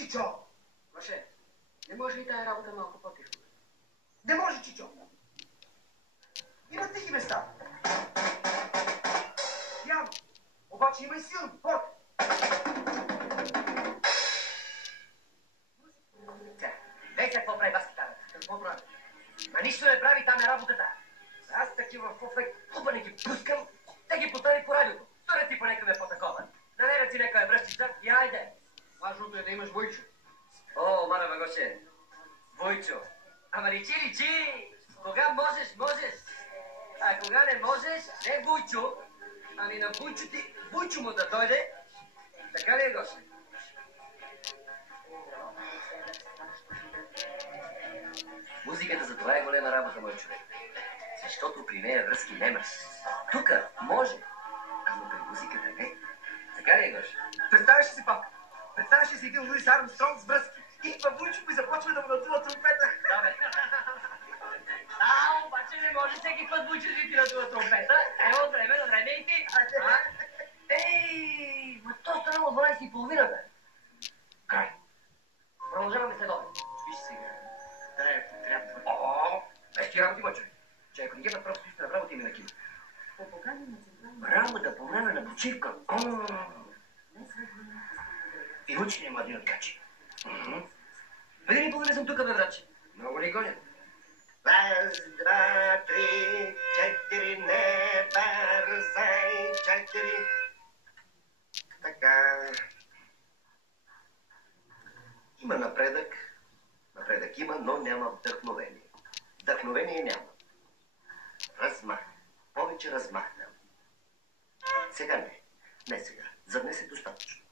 Чичо! Маше, не може ли тая работа малко по-тихо? Не може, Чичо! Има тихи места. Явно. Обаче има и силни. Вот. Веќе какво прави бас китара? Какво прави? Ма нищо не прави, там е работата. Аз такива фуфлек хубаво не ги пускам, да ги постави по радиото. Сторя ти понекъде по-такова. Намеря си някоя връщица и айде. Важното е да имаш Войчо. О, мара Вагоше, Войчо. Ама личи! Кога можеш, можеш. А кога не можеш, не Войчо, ами на Войчо ти, Войчо му да дойде. Така ли е, Гоше? Музиката за това е голема работа, мой човек. Защото при нея връзки нема. Тука може, ама при музиката не. Така ли е, Гоше? Представяш ли си, папа? Представяш ли си един Луис Армстронг с връзки? Идва Войчо и започва да му надува тромпета. Да, бе. Обаче не може всеки път Войчо да ти надува тромпета. Ево от време на време и ти. Ей, ма то станало 12:30, бе. Край. Продължаваме след обед. Виж сега. Да е потрябва. О, ти работи, мой човек. Че ако не ги просто стоиш направо, ти ми на кино. Работа по време на почивка. И учи няма един откачи. Веде ни половина съм тук, бе, браче. Много ни гонят. Раз, два, три, четири, не бързай, четири. Така. Има напредък. Напредък има, но няма вдъхновение. Вдъхновение няма. Размах. Повече размах. Сега не. Не сега. За днес е достатъчно.